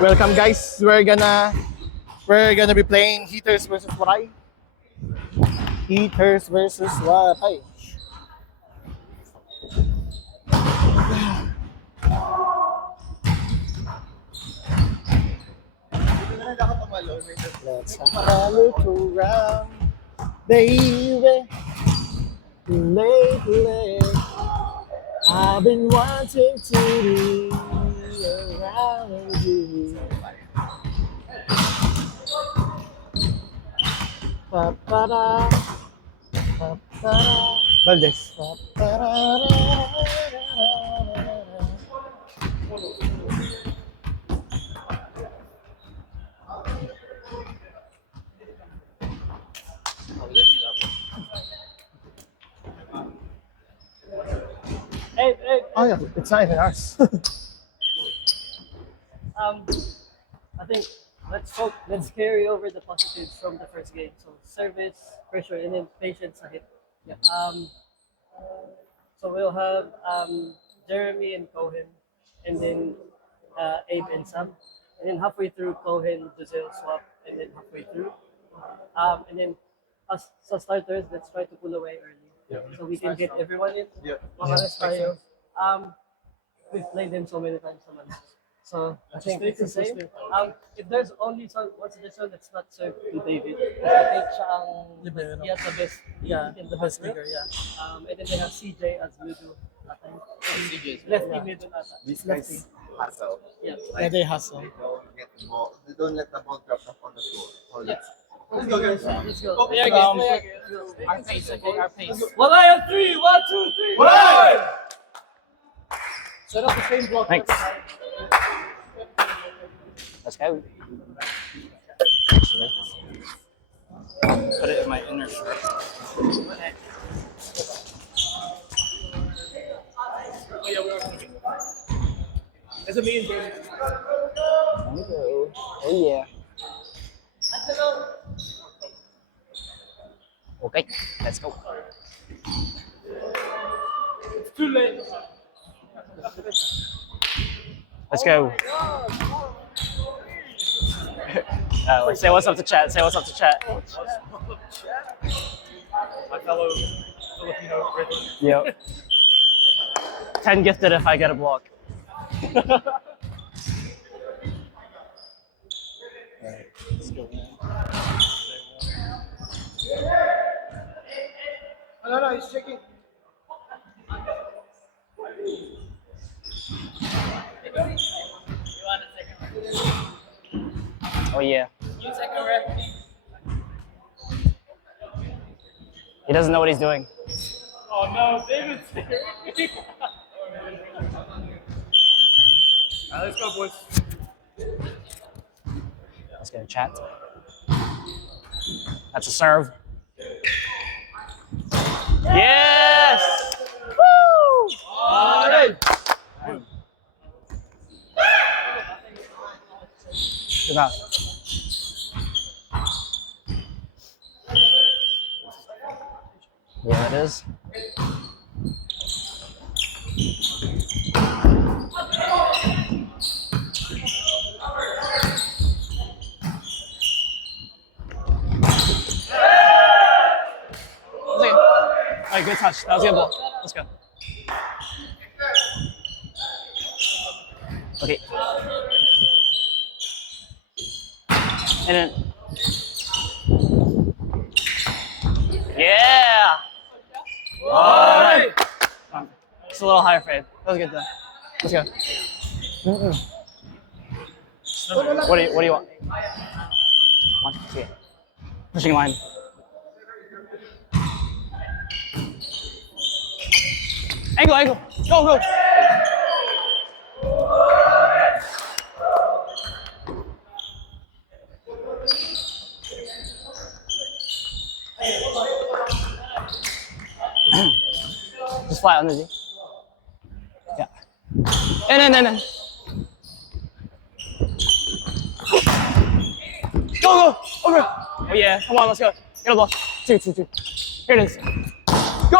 Welcome guys. We're gonna be playing Hitterz versus Waray. Hitterz versus Waray. Let's have a look around, baby. Lately, I've been wanting to be around you. Pa-pa-da, pa-pa-da. Valdez. Pa-pa-da-da-da-da-da. Hey, Oh yeah, it's not even ours. I think let's carry over the positives from the first game. So service, pressure, and then patience ahead. Yeah. So we'll have Jeremy and Cohen, and then Abe and Sam, and then halfway through Cohen, Giselle swap, and then halfway through, and then us so starters. Let's try to pull away early, so we can get everyone in. Makalas tayo. We've played them so many times naman. So I think it's the same. If there's only one suggestion that's not served to David, I think siya ang he has the best, in the best figure, and then they have CJ as middle. Lefty middle ata. These Lefty. guys hustle. Yeah. Yeah, they hustle. They don't get the ball. They don't let the ball drop on the floor. So Yeah. let's Let's go, guys. Let's go. Our pace, okay, our pace. Waray on 3! 1, 2, 3! Waray! Set up the same block. Thanks. Let's go. Actually, put it in my inner shirt. It's a mean game. Oh yeah. Okay, let's go. It's too late. Let's go. Say what's up to chat. Say what's up to chat. My fellow Filipino brethren. Yep. 10 gifted if I get a block. No, he's checking. Oh yeah. You second ref. He doesn't know what he's doing. Oh no, David's here. Alright, let's go, boys. Let's go, chat. That's a serve. Yes! Woo! Alright. Good enough. Yeah, that is. Alright, good touch. That was a good ball. Let's go. Okay. And then. Yeah! Alright. It's a little higher fade. That was good though. Let's go. What do you want? 1, 2. Pushing line. Angle. Go. Just fly on the Z. Yeah. And then. Go. Over. Oh yeah. Come on, let's go. Get a ball. 2. Here it is. Go.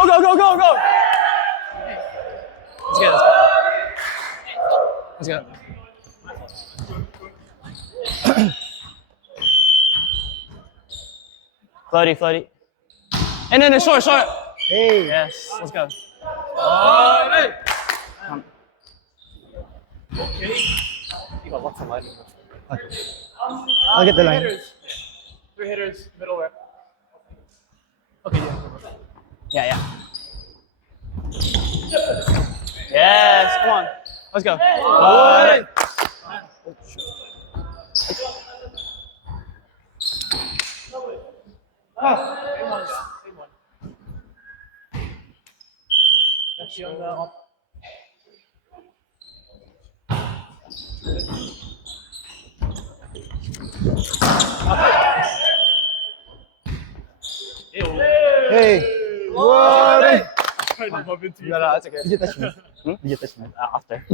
Let's go. Floaty, floaty. And then a short, short. Hey. Yes, let's go. I'll get the line. Three hitters, middle rep. Okay, yeah. Yeah. Yes, come on. Let's go. Waray. Same one. That's on the up. Hey. Waray. No, that's okay. Did you touch me? Did you touch me? After.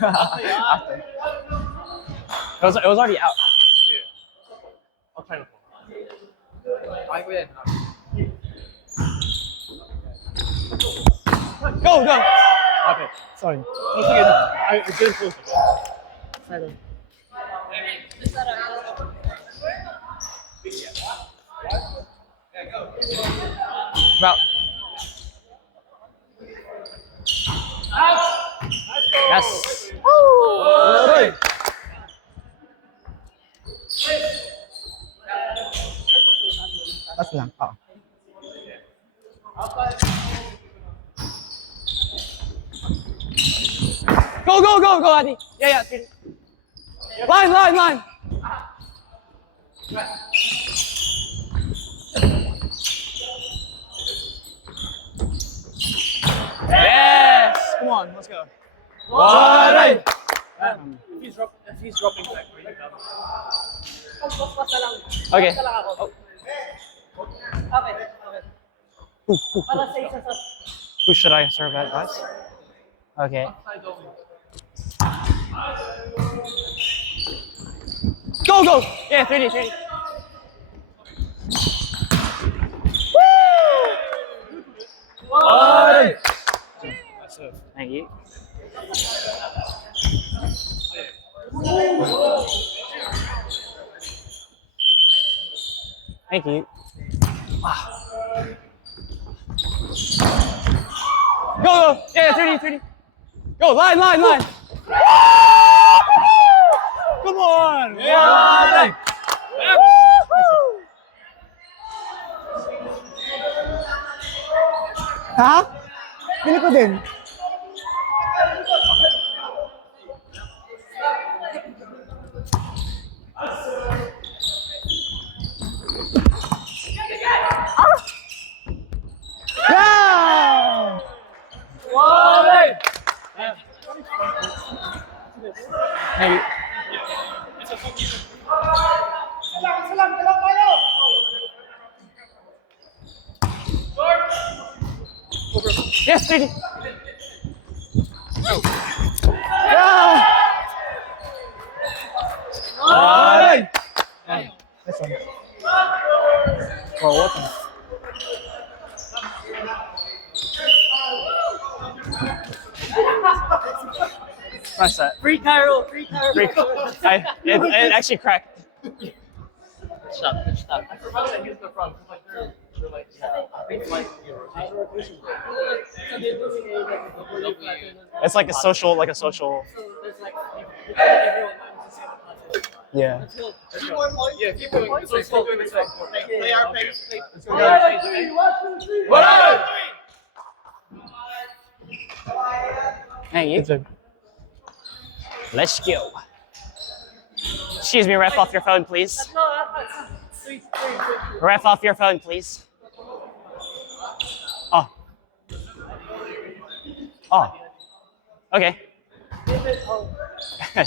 After. It was already out. I'll try to Go, go. Okay. Sorry. I did close. Silent. About. Yes. Waray. Taas lang. Go, Adi. Yeah. Line. Yes. Come on, let's go. Waray. If he's dropping back for you. Okay. Okay. Para sa isa sa Who should I serve at, guys? Okay. Go. Yeah, 3D. Waray. Thank you. Thank you. Go. Yeah, 3D. Go, line. Come on. Waray. Ha? Pili ko din. Yeah! Waray! Thank you. Yes, 3D. Yeah! Waray! This one. Oh, what one? Press that. Free Cairo. It actually cracked. Stop. I forgot to use the front. They're like, It's like a social. So there's like, everyone to say the content. Yeah. Yeah, keep going this way. Keep going this way. Play our pace. Let's go. Thank you. Let's go. Excuse me, ref off your phone, please. Ref off your phone, please. Oh. Okay.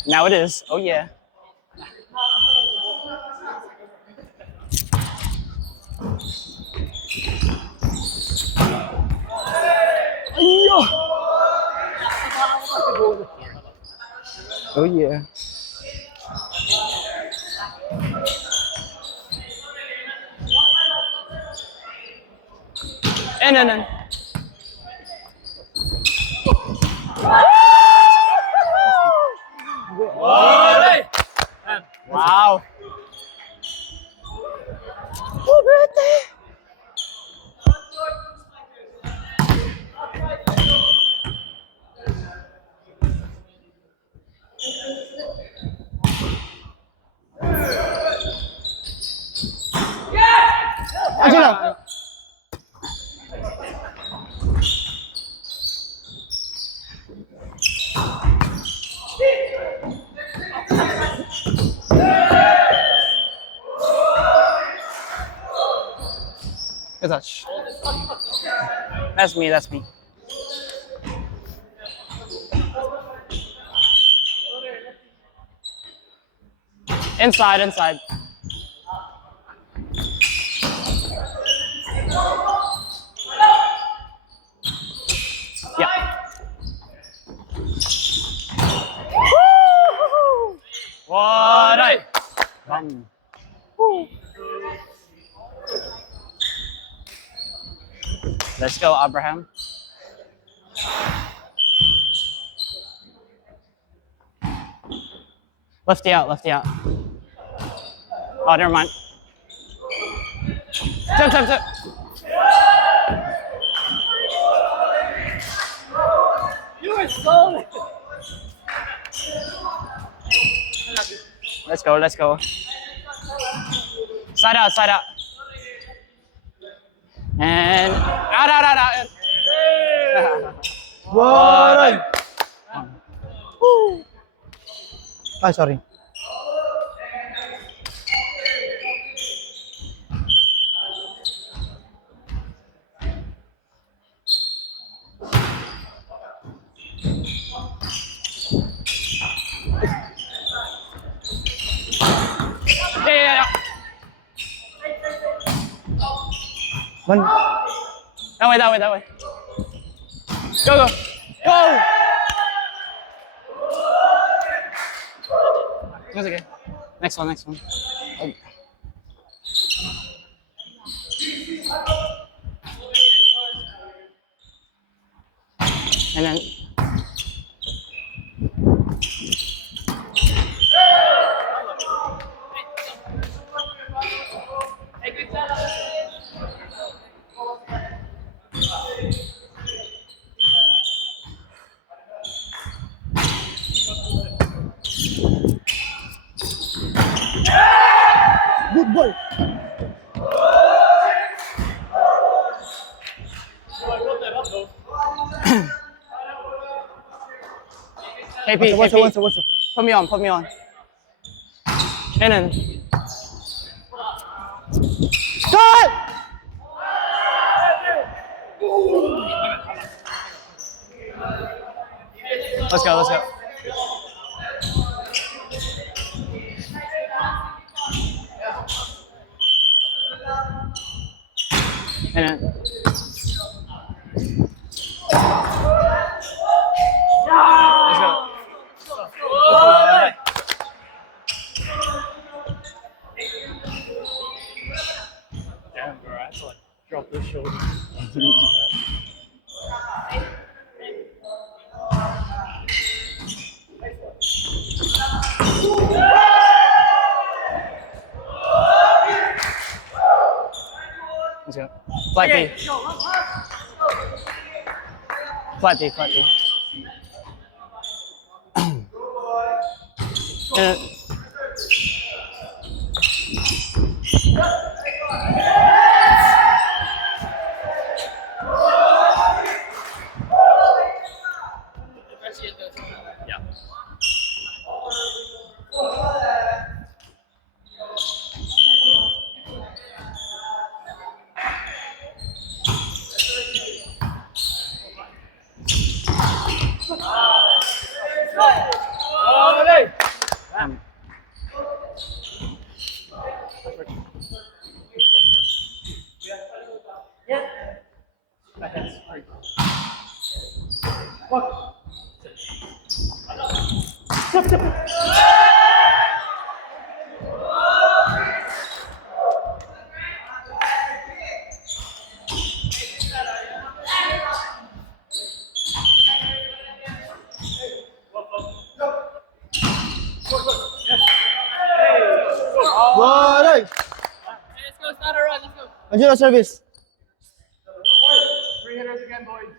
Now it is. Oh yeah. Oh yeah. And. Waray! Wow. Andiyan lang. Good touch. That's me, that's me. Inside, inside. Yeah. Waray! Bum. Let's go, Abraham. Lefty out, lefty out. Oh, never mind. Tip. You are solid. Let's go, let's go. Side out, side out. And out. Waray! Ay, sorry. Yeah. Man, That way. Go. That's okay. Next one. Oh. And then. good boy. KP, What's KP. up? Put me on. And then. Cut! Let's go. And then. Let's go. Damn, bro, I had to like drop this shoulder. Let's go. Flat D. Flat D. And Yeah. Waray! Let's go, start a run. Let's go. Andiyan ang service. 3 hitters again, boys.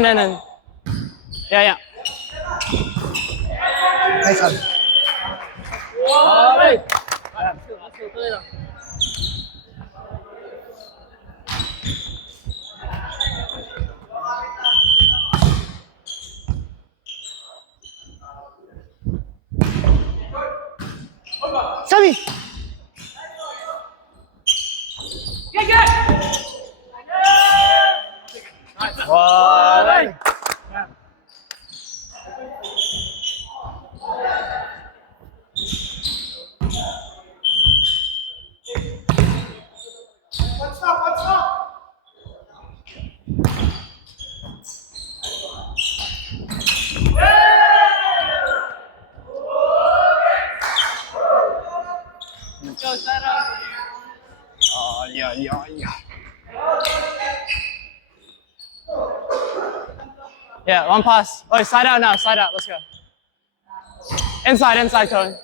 No. Yeah. Nice one. Alright. Let's go. Tuloy lang. Sammy! Waray! Let's go, start up. Yeah. Yeah, one pass. Oh, side out now. Side out. Let's go. Inside, Cohen.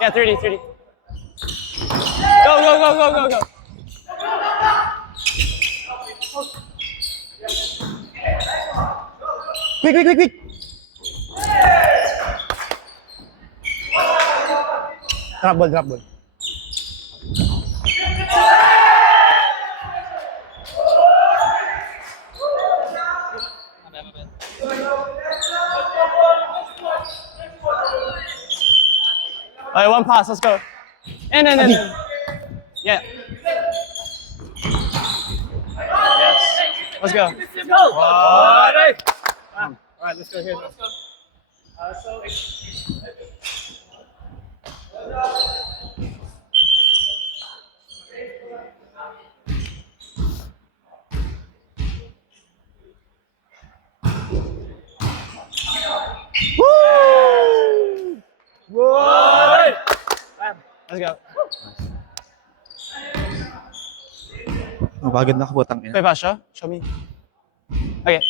Yeah, 30. Go. Quick! Drop ball. All right, one pass. Let's go. In. Yeah. Yes. Let's go. All right, let's go here. Let's go. Let's go. Mapagod na kabutang ina. Play pass, show me. Okay.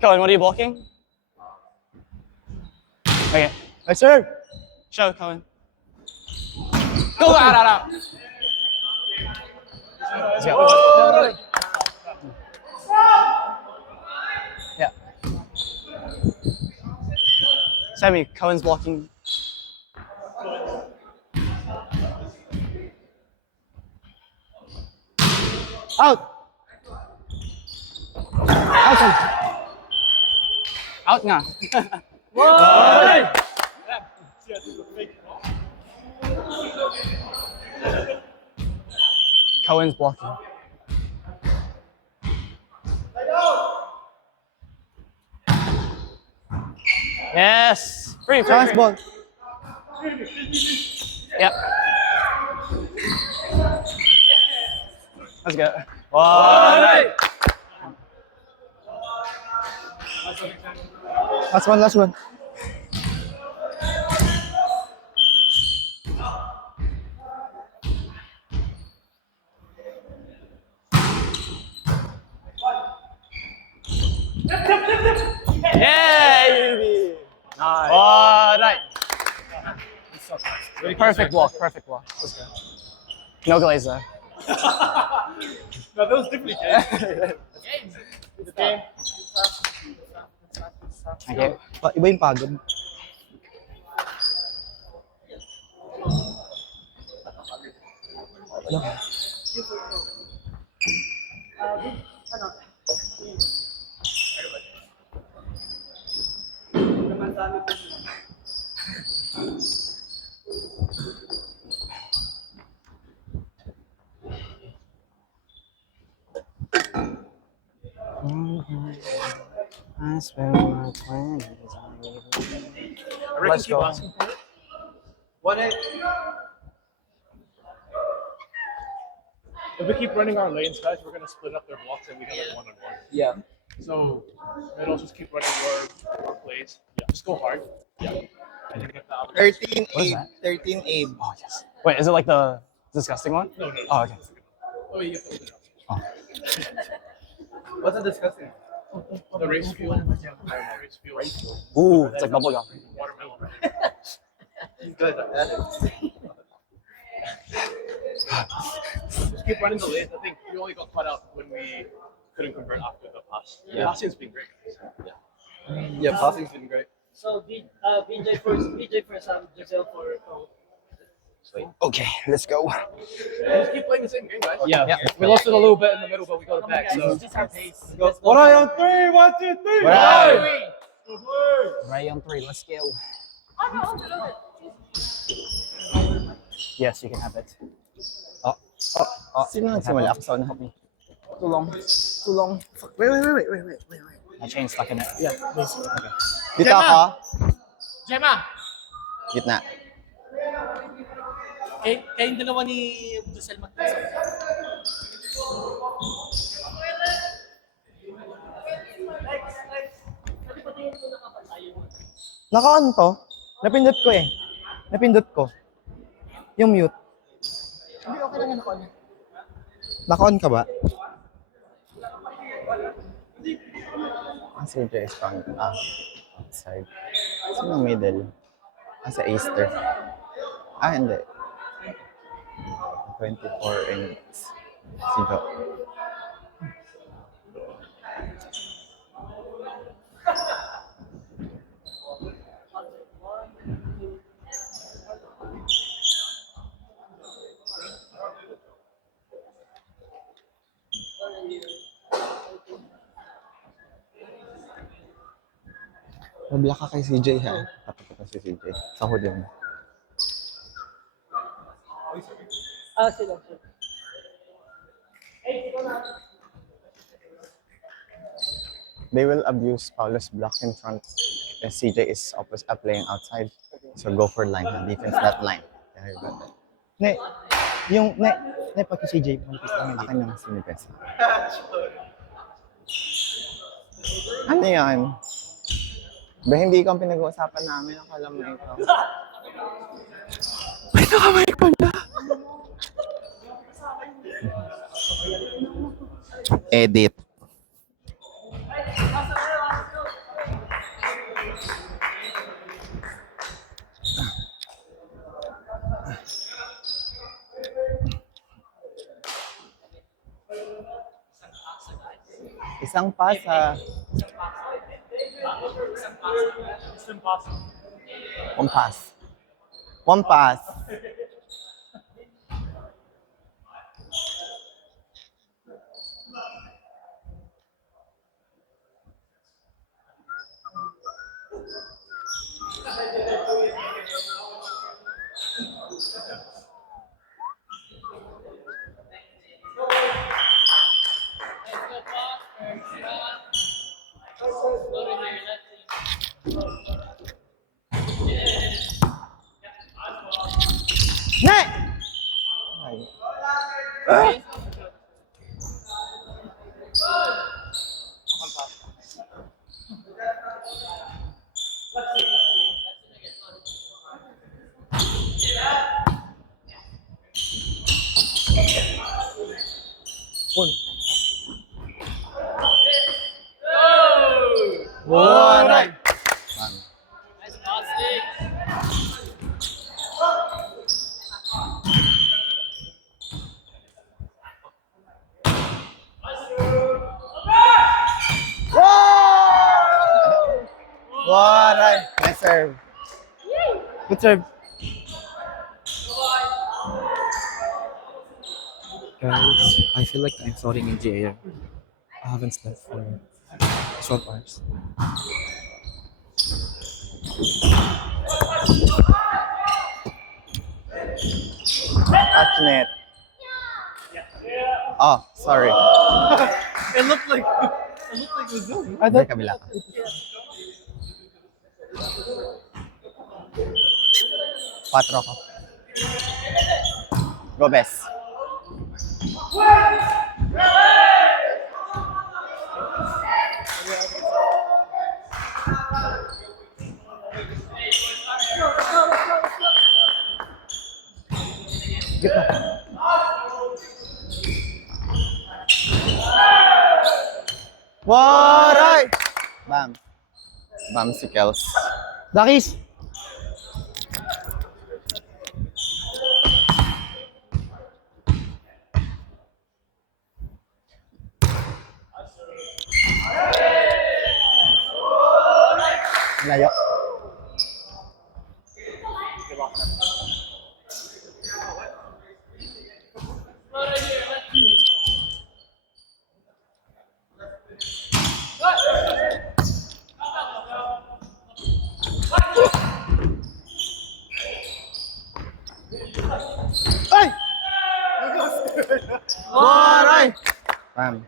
Cohen, what are you blocking? Okay. Ay, sir! Show, Cohen. Go out. Let's go. Yeah. Sammy, Cohen's blocking. Out! Out nga. Cohen's blocking. Yes. Free. Chance ball. Yep. Let's go. Waray! Last one. Yeah, Yubi. Nice. Waray. Perfect walk. Let's go. No glaze though. No, that was definitely game. Good game. Okay. Iba yung pagod. I spend my 20s on you. Let's go. 1-8. If we keep running our lanes, guys, we're gonna split up their blocks and we have like one-on-one. Yeah. So, and also just keep running more plays. Yeah. Just go hard. Yeah. 13 What is Abe. that? 13 Abe. Oh yes. Wait, is it like the disgusting one? No. Oh okay. Oh, you get the Oh. What's the disgusting? The race fuel. Race fuel. Ooh, it's like bubble gum. Watermelon. Good. Just keep running the lane. I think we only got caught out when we couldn't convert after the pass. The passing's been great. Yeah, passing's been great. So BJ for some, Giselle for Cole. Okay, let's go. Just keep playing the same game, guys. Yeah. We lost it a little bit in the middle, but we got it back. So This is our pace. Waray on 3, 1, 2, 3. Waray! Waray on 3, let's go. Yes, you can have it. Oh. Sino nagsimula? So help me. Too long. Too long. Wait. My chain's stuck in it. Yeah, basically. Okay. Dito ako. Gemma! Gitna. Kayong dalawa ni Giselle magkasama. Naka-on to. Napindot ko eh. Napindot ko. Yung mute. Hindi, okay lang yan ako. Naka-on ka ba? Si Jay is front. Outside. Sino middle? Sa Easter. Hindi. 24 inches. Si Jo. Mabla ka kay CJ ha. Tapos ko si CJ. Sa huli mo. Sila. They will abuse Paolo's block in front. And CJ is playing outside. So go for line. Defense that line. There you go. Ne, pati CJ. Akin yung sinipesa. Ano yan? Ba, hindi ko ang pinag-uusapan namin. Akala mo ikaw. May nakamay pala. Edit. Isang pasa. One pass. One pass. Ne! Ay. Waray! Waray! Nice serve. Good serve. Guys, I feel like I'm floating in the air. I haven't slept for short hours. Touch net. Oh, sorry. It looked like it was Zoom. Ay, kabila ka. Patro ko. Gomez. Waray! Bam. Bam si Kels. Dakis! Layo. Ay! Waray! Bam.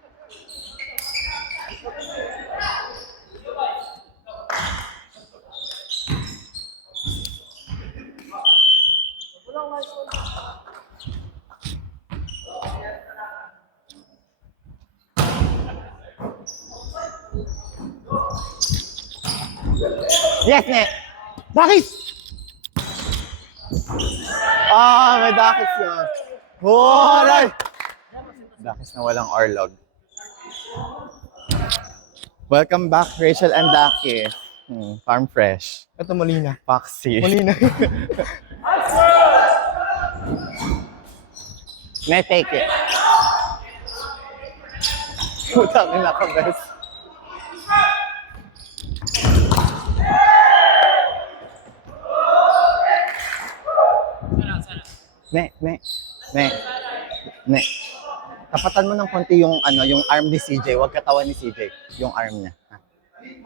Yes, ne. Dakis! Ah, may dakis yun. Waray! Dakis na walang orlog. Welcome back, Rachel and Daki. Farm fresh. Ito Molina. Foxy. Molina. May take it. Putang ina ka, bes. Ne. Tapatan mo ng konti yung yung arm ni CJ, wag katawan ni CJ, yung arm niya. Ha?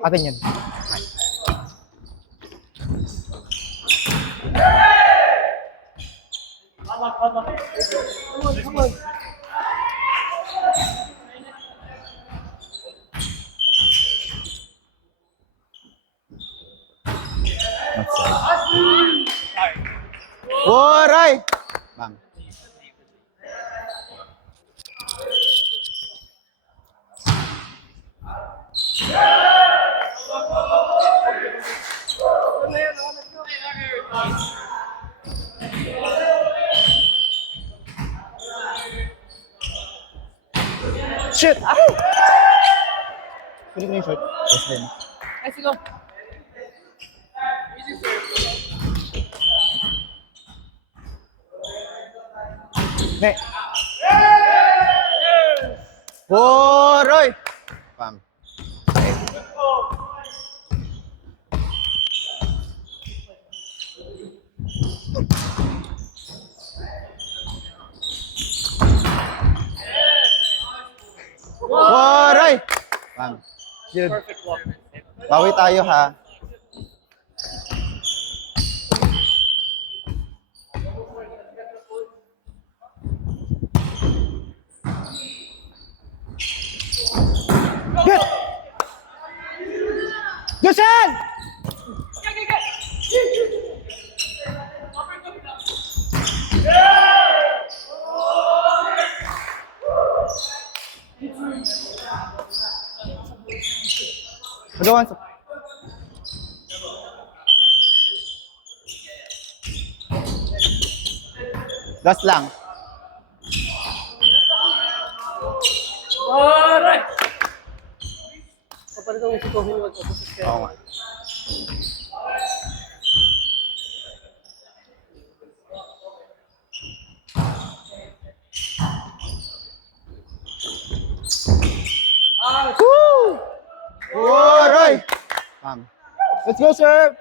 Atin yan. That's right. Waray! Bam. Shit! Ay! Pwede ko na yung short. Yes, din. Ay, sige. Ne. Waray! Bam. Waray! Bam. Good. Bawi tayo ha. Good! Gushan! Magawan sa... Last lang. Waray! Kapag ito si Cohen mag-opposite kaya. Oo nga. Woo! Waray! Bam. Let's go, sir!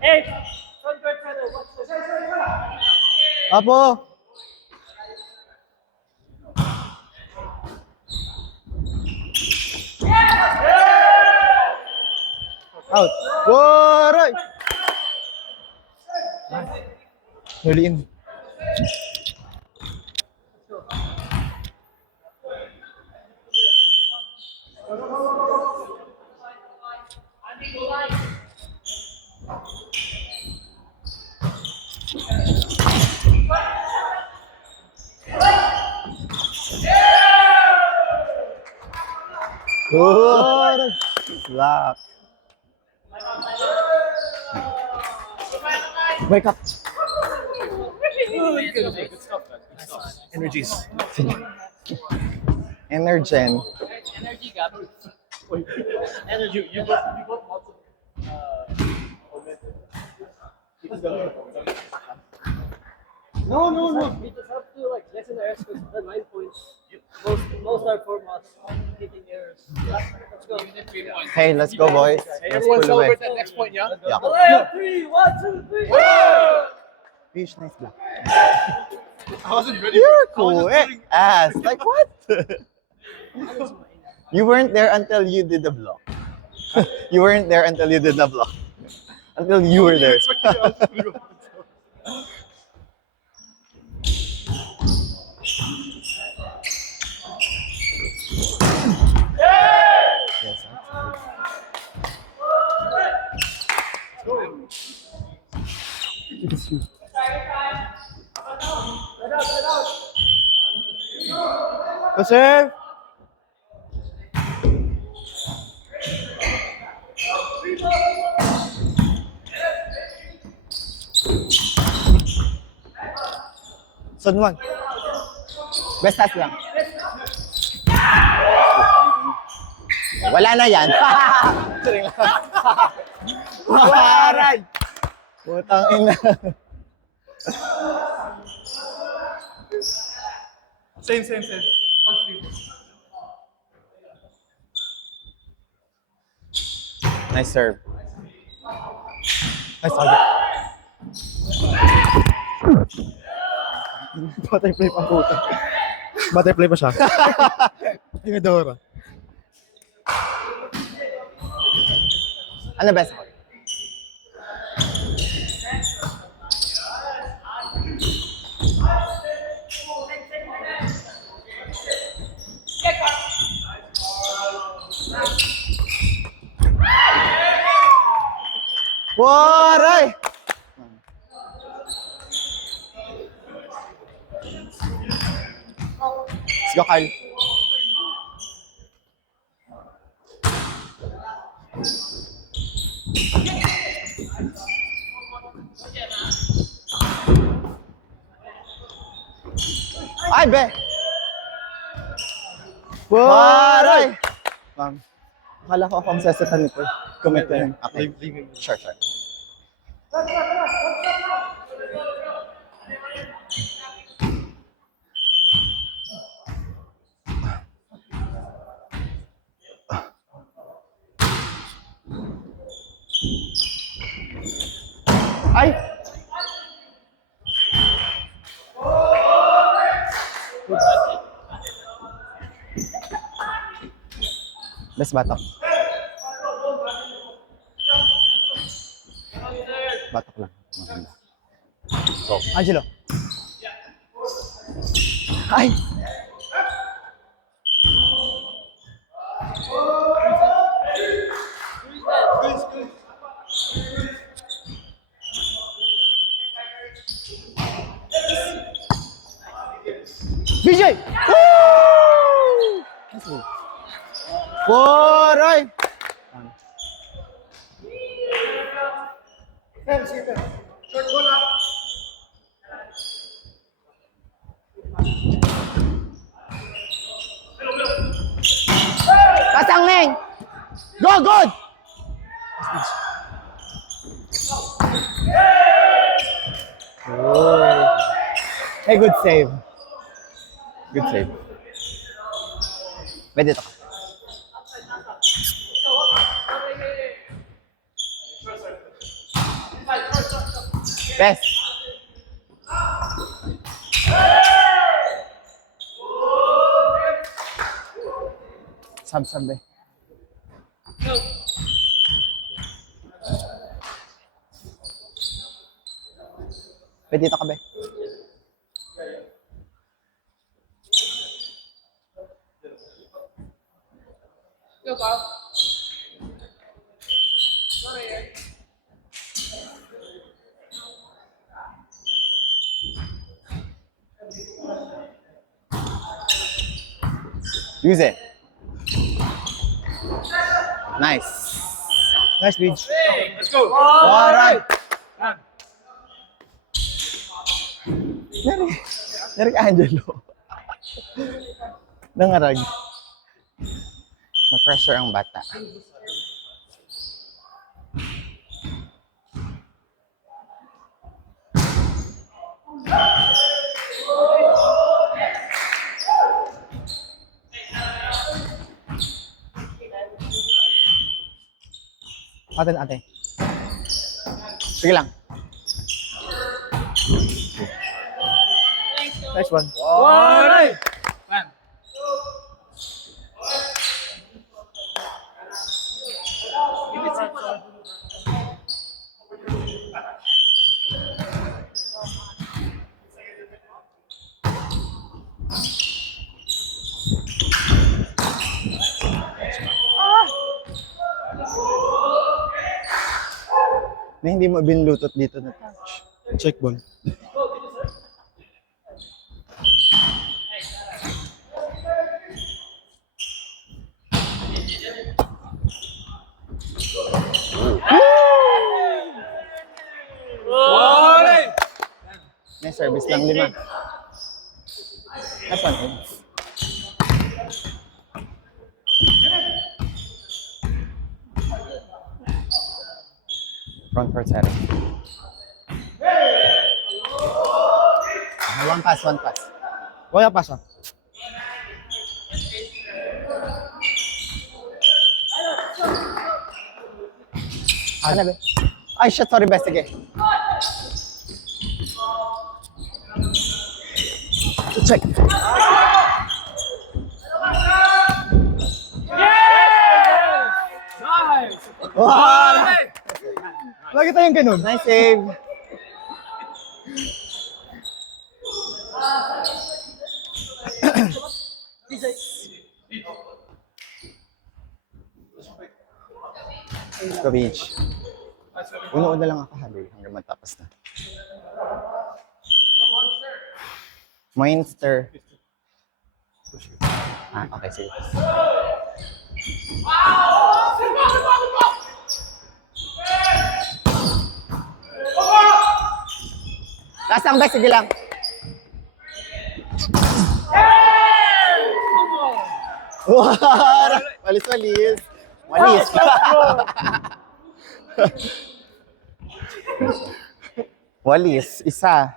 Hey! Front court channel, watch this. Apo! Out! Waray! Nearly in. Waray! Slap! Wake up. Good stuff, guys. Good stuff. Energies. Energen. Energy gathers. Energy. You got lots of momentum. No. We just have to like lessen the errors because the 9 points. Most are for us hitting errors. Let's go. Hey, let's go, boys. Let's Everyone pull away. celebrate that next point, yeah? Yeah. Waray, 3, 1, 2, 3. Fish, nice block. I wasn't ready. You're I was just quick doing- ass. Like what? You weren't there until you did the block. You weren't there until you did the block. Until you were there. Yes, outside. Go serve. Son one. Best pass lang. Wala na yan. Waray! Putang ina. Same. Nice serve. Nice target. Butterfly pa puta. Butterfly pa siya. Tinadora. Ano best ako? Waray! Let's go, Carl. Ay, be! Waray! Ma'am, akala ko akong sasatan nito. Comment na yun. Okay. Sure. Ay! Best batok. Batok lang. Maganda. Go. Angelo. Ay! BJ! Woo! Nice move. Waray! Pasang Neng! Go, good! Oh. Hey, good save. Good save. Pwede ito ka. Best. Sab be. Pwede ito ka be. Use it. Nice. Nice, Beach. Let's go. Waray! Nari Angelo. Nangarag. Na-pressure ang bata. Ate. Sige lang. Nice one. Waray! Na hindi mo binlutot dito na touch. Check ball. Waray! May service lang 5. That's one thing. Front court setting. One pass. Wala pasa. Ano ba? Ay, shit, sorry, best. Sige. Check. Nice! Wow! Lagi tayong ganun. Nice save. Let's go beach. Uno-una lang ako haloy hanggang matapos na. Monster. Okay, sige. Lasang ba? Sige lang. Wow! Walis. Walis, isa.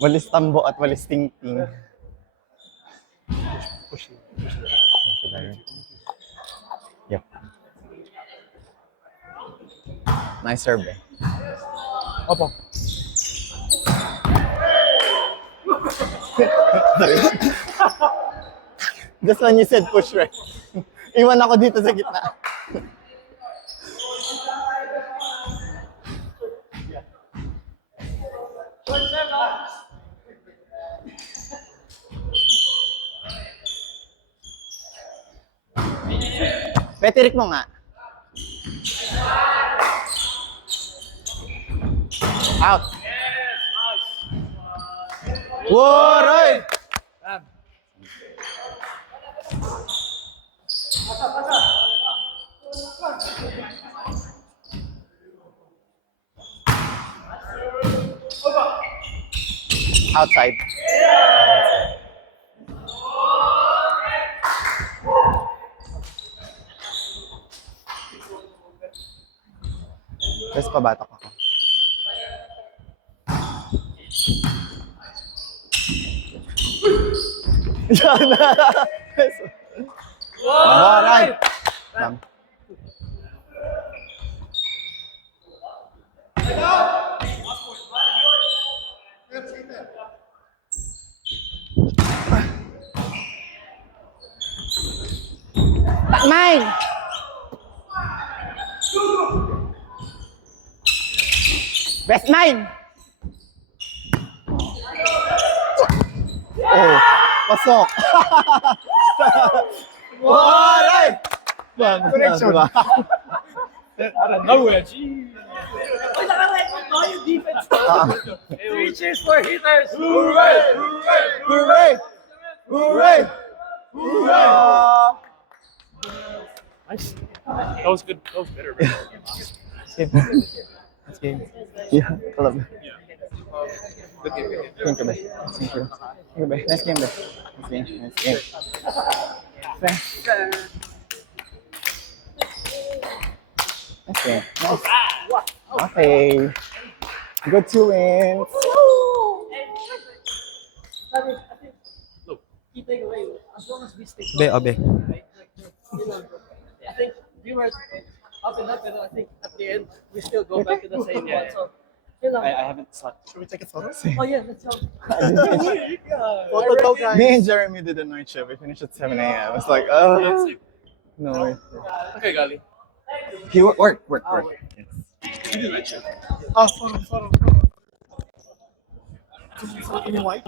Walis tambo at walis tingting. Yep. Nice serve eh. Opo. Just when you said push right. Iwan ako dito sa gitna. Petirik mo nga. Out. Waray! Outside. Tapos pabatok ako. Yan na! Waray! Mine! Best mine! Oh, pasok! Waray! Connection! Out of nowhere, gee. Uy, naka-right mo to yung defense ko. 3 cheers for Hitterz! Hooray! Hooray! Hooray! Hooray! Nice. That was good. That was better, man. Let's game. Yeah, I love it. Good game. Thank you, babe. Thank you. Thank you, babe. Nice game, babe. Nice game. Nice game. Thanks. Okay. Nice. Okay. Good 2 wins. I think key takeaway, as long as we stay Be, obe. right? You know, I think we were up and up, and I think at the end we still go back to the same one. So, you know. I haven't saw. Should we take a photo? Oh yeah, let's go. Photo go, guys. Me and Jeremy did the night shift. We finished at 7 a.m. It's like, oh. No. Okay, Gali. He work. Yes. Oh, photo. In white.